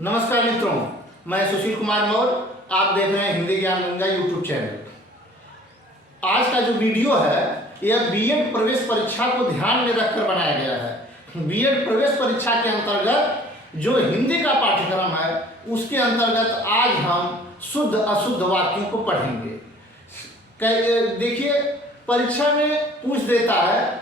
नमस्कार मित्रों, मैं सुशील कुमार मौर्य। आप देख रहे हैं हिंदी ज्ञान गंगा यूट्यूब चैनल। आज का जो वीडियो है यह बीएड प्रवेश परीक्षा को ध्यान में रखकर बनाया गया है। बीएड प्रवेश परीक्षा के अंतर्गत जो हिंदी का पाठ्यक्रम है उसके अंतर्गत आज हम शुद्ध अशुद्ध वाक्यों को पढ़ेंगे। देखिए, परीक्षा में पूछ देता है।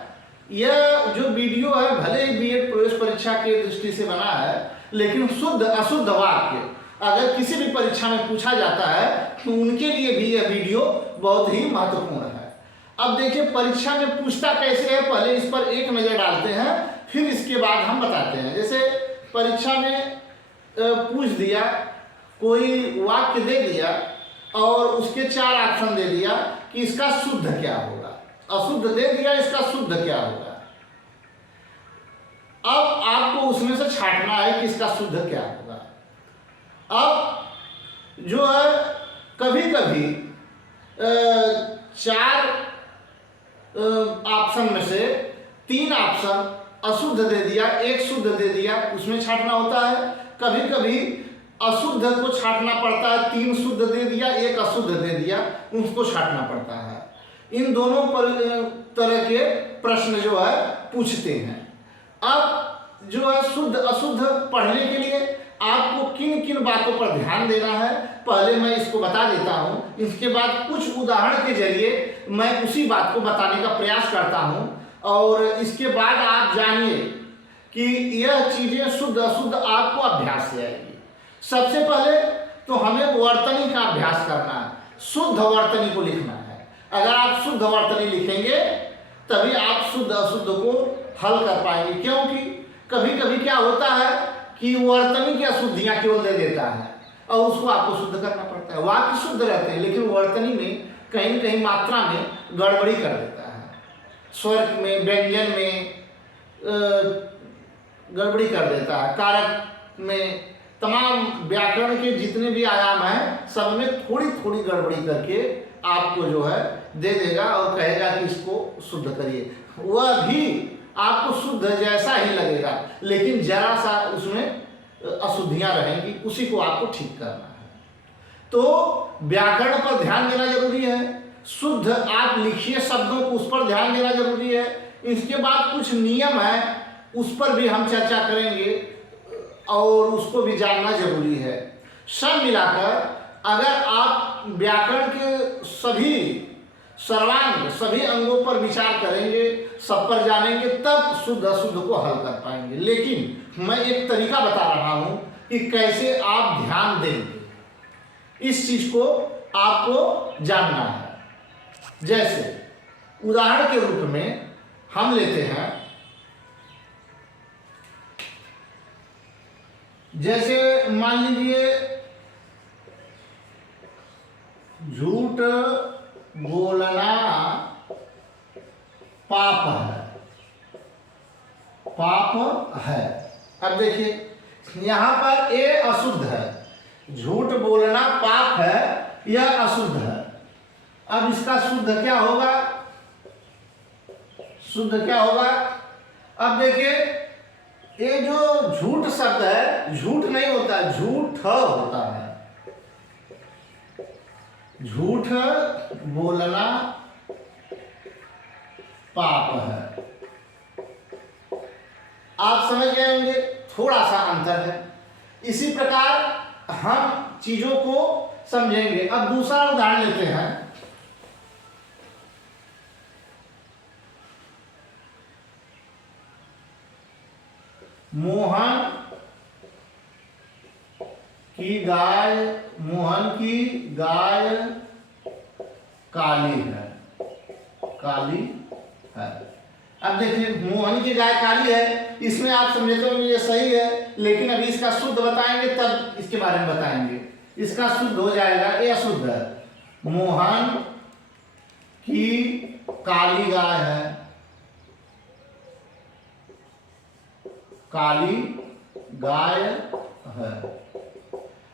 यह जो वीडियो है भले ही बीएड प्रवेश परीक्षा के दृष्टि से बना है, लेकिन शुद्ध अशुद्ध वाक्य अगर किसी भी परीक्षा में पूछा जाता है तो उनके लिए भी यह वीडियो बहुत ही महत्वपूर्ण है। अब देखिए, परीक्षा में पूछता कैसे है, पहले इस पर एक नज़र डालते हैं, फिर इसके बाद हम बताते हैं। जैसे परीक्षा में पूछ दिया, कोई वाक्य दे दिया और उसके 4 ऑप्शन दे दिया कि इसका शुद्ध क्या होगा, अशुद्ध दे दिया, इसका शुद्ध क्या होगा। अब आपको उसमें से छांटना है कि इसका शुद्ध क्या होगा। अब जो है कभी कभी 4 ऑप्शन में से 3 ऑप्शन अशुद्ध दे दिया, 1 शुद्ध दे दिया, उसमें छांटना होता है। कभी कभी अशुद्ध को छांटना पड़ता है, 3 शुद्ध दे दिया, 1 अशुद्ध दे दिया, उसको छांटना पड़ता है। इन दोनों तरह के प्रश्न जो है पूछते हैं। अब जो है शुद्ध अशुद्ध पढ़ने के लिए आपको किन किन बातों पर ध्यान देना है, पहले मैं इसको बता देता हूँ। इसके बाद कुछ उदाहरण के जरिए मैं उसी बात को बताने का प्रयास करता हूँ और इसके बाद आप जानिए कि यह चीज़ें शुद्ध अशुद्ध आपको अभ्यास से आएगी। सबसे पहले तो हमें वर्तनी का अभ्यास करना है, शुद्ध वर्तनी को लिखना है। अगर आप शुद्ध वर्तनी लिखेंगे तभी आप शुद्ध अशुद्ध को हल कर पाएंगे, क्योंकि कभी कभी क्या होता है कि वर्तनी की अशुद्धियां केवल दे देता है और उसको आपको शुद्ध करना पड़ता है। वाक्य शुद्ध रहते हैं लेकिन वर्तनी में कहीं न कहीं मात्रा में गड़बड़ी कर देता है, स्वर में, व्यंजन में गड़बड़ी कर देता है, कारक में, तमाम व्याकरण के जितने भी आयाम हैं सब में थोड़ी थोड़ी गड़बड़ी करके आपको जो है दे देगा और कहेगा कि इसको शुद्ध करिए। वह भी आपको शुद्ध जैसा ही लगेगा लेकिन जरा सा उसमें अशुद्धियां रहेंगी, उसी को आपको ठीक करना है। तो व्याकरण पर ध्यान देना जरूरी है। शुद्ध आप लिखिए शब्दों को, उस पर ध्यान देना जरूरी है। इसके बाद कुछ नियम है, उस पर भी हम चर्चा करेंगे और उसको भी जानना जरूरी है। सब मिलाकर अगर आप व्याकरण के सभी अंगों पर विचार करेंगे, सब पर जानेंगे, तब शुद्ध अशुद्ध को हल कर पाएंगे। लेकिन मैं एक तरीका बता रहा हूं कि कैसे आप ध्यान देंगे, इस चीज को आपको जानना है। जैसे उदाहरण के रूप में हम लेते हैं, जैसे मान लीजिए झूठ बोलना पाप है, पाप है। अब देखिए यहां पर ए अशुद्ध है, झूठ बोलना पाप है, यह अशुद्ध है। अब इसका शुद्ध क्या होगा, शुद्ध क्या होगा। अब देखिए ये जो झूठ शब्द है, झूठ नहीं होता, झूठ होता है। झूठ बोलना पाप है। आप समझ गए होंगे, थोड़ा सा अंतर है। इसी प्रकार हम चीजों को समझेंगे। अब दूसरा उदाहरण लेते हैं। मोहन की गाय काली है, काली है। अब देखिए मोहन की गाय काली है, इसमें आप समझते हो ये सही है, लेकिन अभी इसका शुद्ध बताएंगे तब इसके बारे में बताएंगे। इसका शुद्ध हो जाएगा, ये अशुद्ध है। मोहन की काली गाय है, काली गाय है।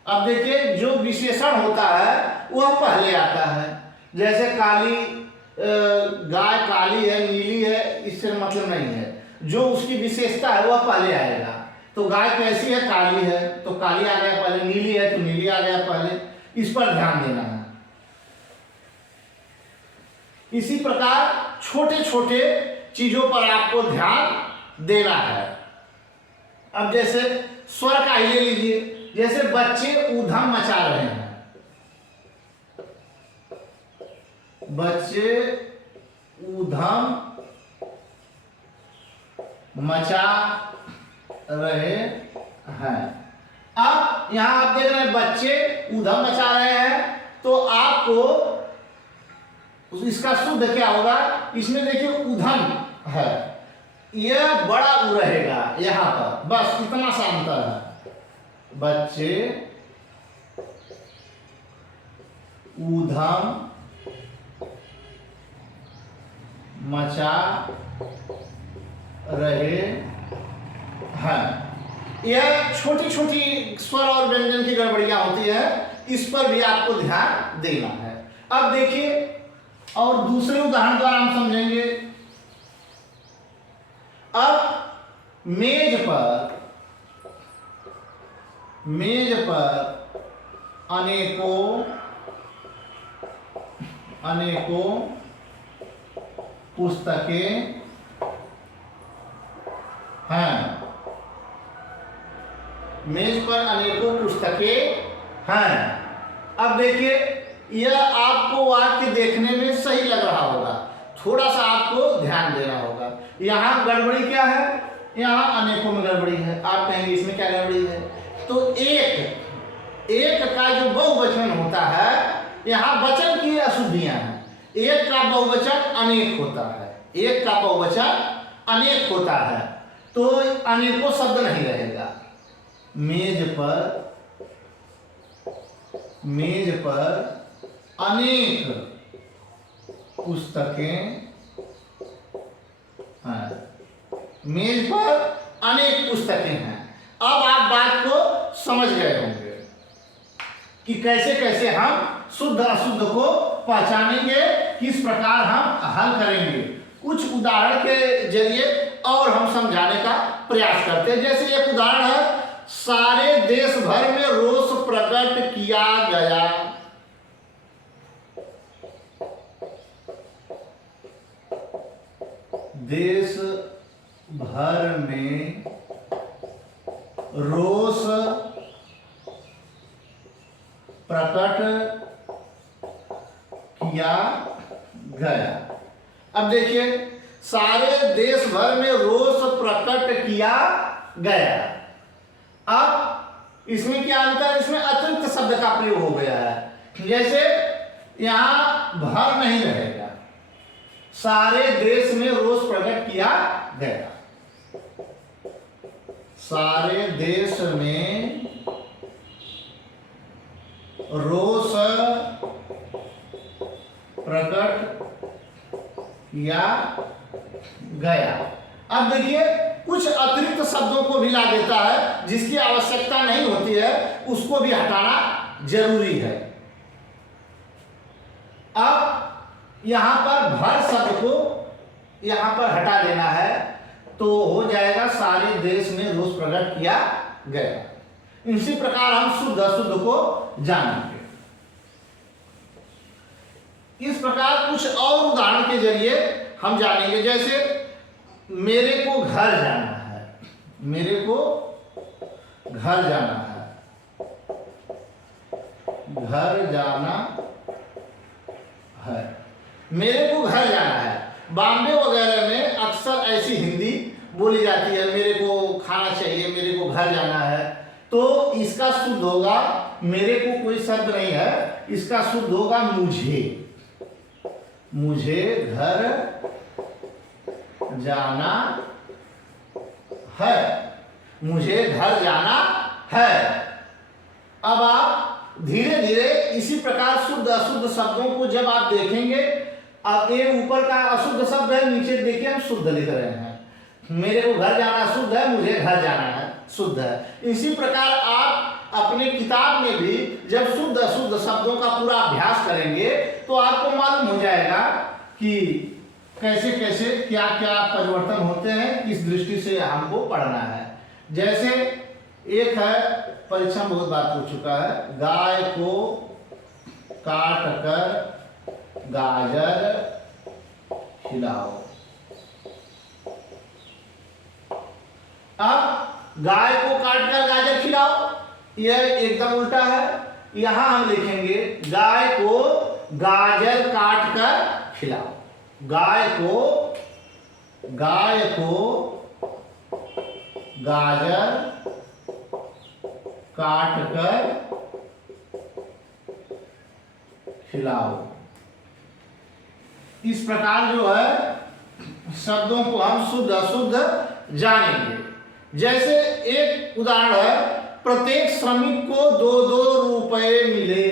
अब देखिए जो विशेषण होता है वह पहले आता है। जैसे काली गाय काली है, नीली है, इससे मतलब नहीं है। जो उसकी विशेषता है वह पहले आएगा। तो गाय कैसी है, काली है तो काली आ गया पहले, नीली है तो नीली आ गया पहले, इस पर ध्यान देना है। इसी प्रकार छोटे छोटे चीजों पर आपको ध्यान देना है। अब जैसे स्वर का ही ले लीजिए, जैसे बच्चे ऊधम मचा रहे हैं, बच्चे ऊधम मचा रहे हैं। अब यहां आप देख रहे हैं बच्चे ऊधम मचा रहे हैं, तो आपको इसका शुद्ध क्या होगा, इसमें देखिए ऊधम है, यह बड़ा ऊ रहेगा यहां पर, बस इतना सा अंतर है। बच्चे ऊधम मचा रहे हैं। यह छोटी छोटी स्वर और व्यंजन की गड़बड़ियां होती है, इस पर भी आपको ध्यान देना है। अब देखिए और दूसरे उदाहरण द्वारा हम समझेंगे। अब मेज पर अनेकों पुस्तकें हैं। मेज पर अनेकों पुस्तकें हैं। अब देखिए यह आपको वाक्य देखने में सही लग रहा होगा, थोड़ा सा आपको ध्यान देना होगा। यहाँ गड़बड़ी क्या है, यहाँ अनेकों में गड़बड़ी है। आप कहेंगे इसमें क्या गड़बड़ी है, तो एक का जो बहुवचन होता है, यहाँ वचन की अशुद्धियां हैं। एक का बहुवचन अनेक होता है, एक का बहुवचन अनेक होता है, तो अनेकों शब्द नहीं रहेगा। मेज पर अनेक पुस्तकें हैं। मेज पर अनेक पुस्तकें हैं। अब आप बात को समझ गए होंगे कि कैसे कैसे हम शुद्ध अशुद्ध को पहचानेंगे, किस प्रकार हम हल करेंगे। कुछ उदाहरण के जरिए और हम समझाने का प्रयास करते हैं। जैसे एक उदाहरण है, सारे देश भर में रोष प्रकट किया गया। देश भर में रोष प्रकट किया गया। अब देखिए, सारे देश भर में रोष प्रकट किया गया। अब इसमें क्या अंतर है, इसमें अतिरिक्त शब्द का प्रयोग हो गया है। जैसे यहां भर नहीं रहेगा, सारे देश में रोष प्रकट किया गया। सारे देश में रोष प्रकट किया गया। अब देखिए कुछ अतिरिक्त शब्दों को भी ला देता है, जिसकी आवश्यकता नहीं होती है उसको भी हटाना जरूरी है। अब यहां पर भर शब्द को यहां पर हटा देना है, तो हो जाएगा सारे देश में रोष प्रकट किया गया। इसी प्रकार हम शुद्ध अशुद्ध को जानेंगे। इस प्रकार कुछ और उदाहरण के जरिए हम जानेंगे। जैसे मेरे को घर जाना है, मेरे को घर जाना है, घर जाना है, मेरे को घर जाना है। बॉम्बे वगैरह में अक्सर ऐसी हिंदी बोली जाती है, मेरे को खाना चाहिए, मेरे को घर जाना है। तो इसका शुद्ध होगा, मेरे को कोई शब्द नहीं है, इसका शुद्ध होगा मुझे। मुझे घर जाना है, मुझे घर जाना है। अब आप धीरे धीरे इसी प्रकार शुद्ध अशुद्ध शब्दों को जब आप देखेंगे, अब ये ऊपर का अशुद्ध शब्द है, नीचे देखिए हम शुद्ध लिख रहे हैं। मेरे को घर जाना शुद्ध है, मुझे घर जाना है शुद्ध है। इसी प्रकार आप अपने किताब में भी जब शुद्ध अशुद्ध शब्दों का पूरा अभ्यास करेंगे, तो आपको मालूम हो जाएगा कि कैसे कैसे क्या क्या परिवर्तन होते हैं, किस दृष्टि से हमको पढ़ना है। जैसे एक है, परीक्षा में बहुत बार पूछ चुका है, गाय को काट कर गाजर खिलाओ। अब गाय को काट कर गाजर खिलाओ, यह एकदम उल्टा है। यहां हम लिखेंगे गाय को गाजर काट कर खिलाओ। गाय को गाजर काट कर खिलाओ। इस प्रकार जो है शब्दों को हम शुद्ध अशुद्ध जानेंगे। जैसे एक उदाहरण है, प्रत्येक श्रमिक को 2-2 रुपए मिले।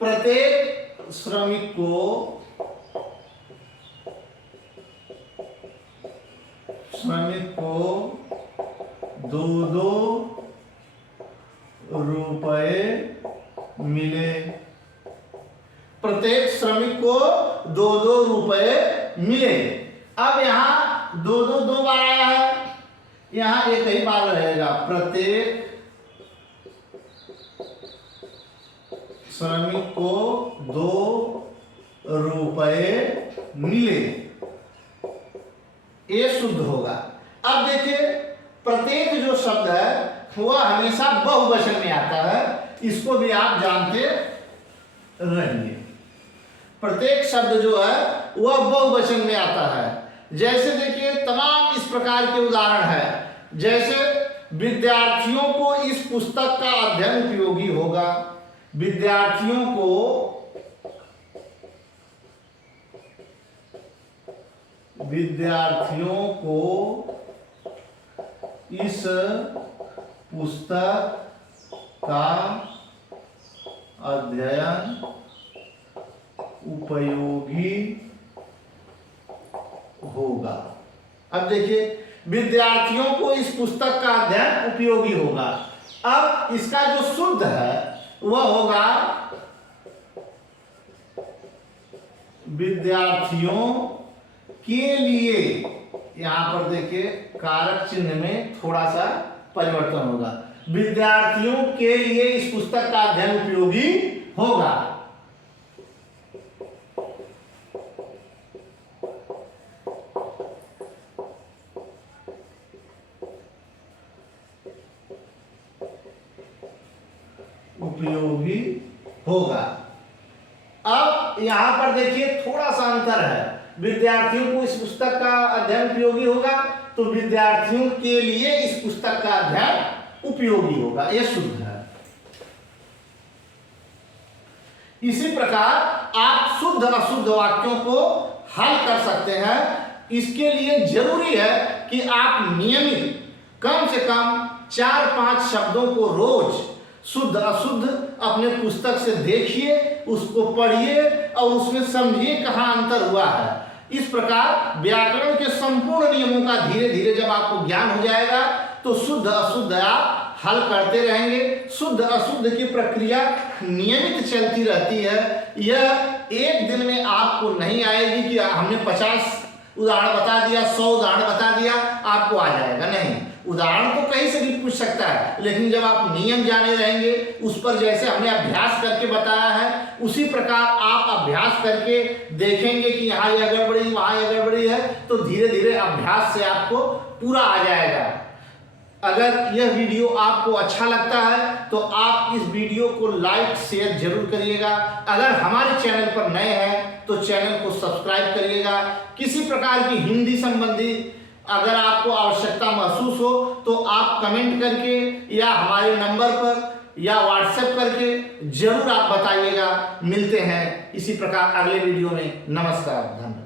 प्रत्येक श्रमिक को 2-2 रुपए मिले। प्रत्येक श्रमिक को 2-2 रुपए मिले। अब यहां 2-2 दो बार आया है, यहां एक ही बार रहेगा, प्रत्येक श्रमिक को 2 रुपए मिले, ये शुद्ध होगा। अब देखिए, प्रत्येक जो शब्द है वह हमेशा बहुवचन में आता है, इसको भी आप जानते रहिए। प्रत्येक शब्द जो है वह बहुवचन में आता है। जैसे देखिए, तमाम इस प्रकार के उदाहरण है। जैसे विद्यार्थियों को इस पुस्तक का अध्ययन उपयोगी होगा। विद्यार्थियों को इस पुस्तक का अध्ययन उपयोगी होगा। अब देखिए, विद्यार्थियों को इस पुस्तक का अध्ययन उपयोगी होगा। अब इसका जो शुद्ध है वह होगा विद्यार्थियों के लिए। यहां पर देखिए, कारक चिन्ह में थोड़ा सा परिवर्तन होगा। विद्यार्थियों के लिए इस पुस्तक का अध्ययन उपयोगी होगा। उपयोगी होगा। अब यहां पर देखिए थोड़ा सा अंतर है। विद्यार्थियों को इस पुस्तक का अध्ययन उपयोगी होगा, तो विद्यार्थियों के लिए इस पुस्तक का अध्ययन उपयोगी होगा, यह शुद्ध है। इसी प्रकार आप शुद्ध अशुद्ध वाक्यों को हल कर सकते हैं। इसके लिए जरूरी है कि आप नियमित कम से कम 4-5 शब्दों को रोज शुद्ध अशुद्ध अपने पुस्तक से देखिए, उसको पढ़िए और उसमें समझिए कहाँ अंतर हुआ है। इस प्रकार व्याकरण के संपूर्ण नियमों का धीरे धीरे जब आपको ज्ञान हो जाएगा तो शुद्ध अशुद्ध आप हल करते रहेंगे। शुद्ध अशुद्ध की प्रक्रिया नियमित चलती रहती है। यह एक दिन में आपको नहीं आएगी कि हमने 50 उदाहरण बता दिया, 100 उदाहरण बता दिया, आपको आ जाएगा। नहीं, उदाहरण तो कहीं से भी पूछ सकता है, लेकिन जब आप नियम जाने रहेंगे, उस पर जैसे हमने अभ्यास करके बताया है उसी प्रकार आप अभ्यास करके देखेंगे कि यहाँ यह गड़बड़ी, वहाँ यह गड़बड़ी है, तो धीरे धीरे अभ्यास से आपको पूरा आ जाएगा। अगर यह वीडियो आपको अच्छा लगता है तो आप इस वीडियो को लाइक शेयर जरूर करिएगा। अगर हमारे चैनल पर नए हैं तो चैनल को सब्सक्राइब करिएगा। किसी प्रकार की हिंदी संबंधी अगर आपको आवश्यकता महसूस हो तो आप कमेंट करके या हमारे नंबर पर या व्हाट्सएप करके जरूर आप बताइएगा। मिलते हैं इसी प्रकार अगले वीडियो में। नमस्कार, धन्यवाद।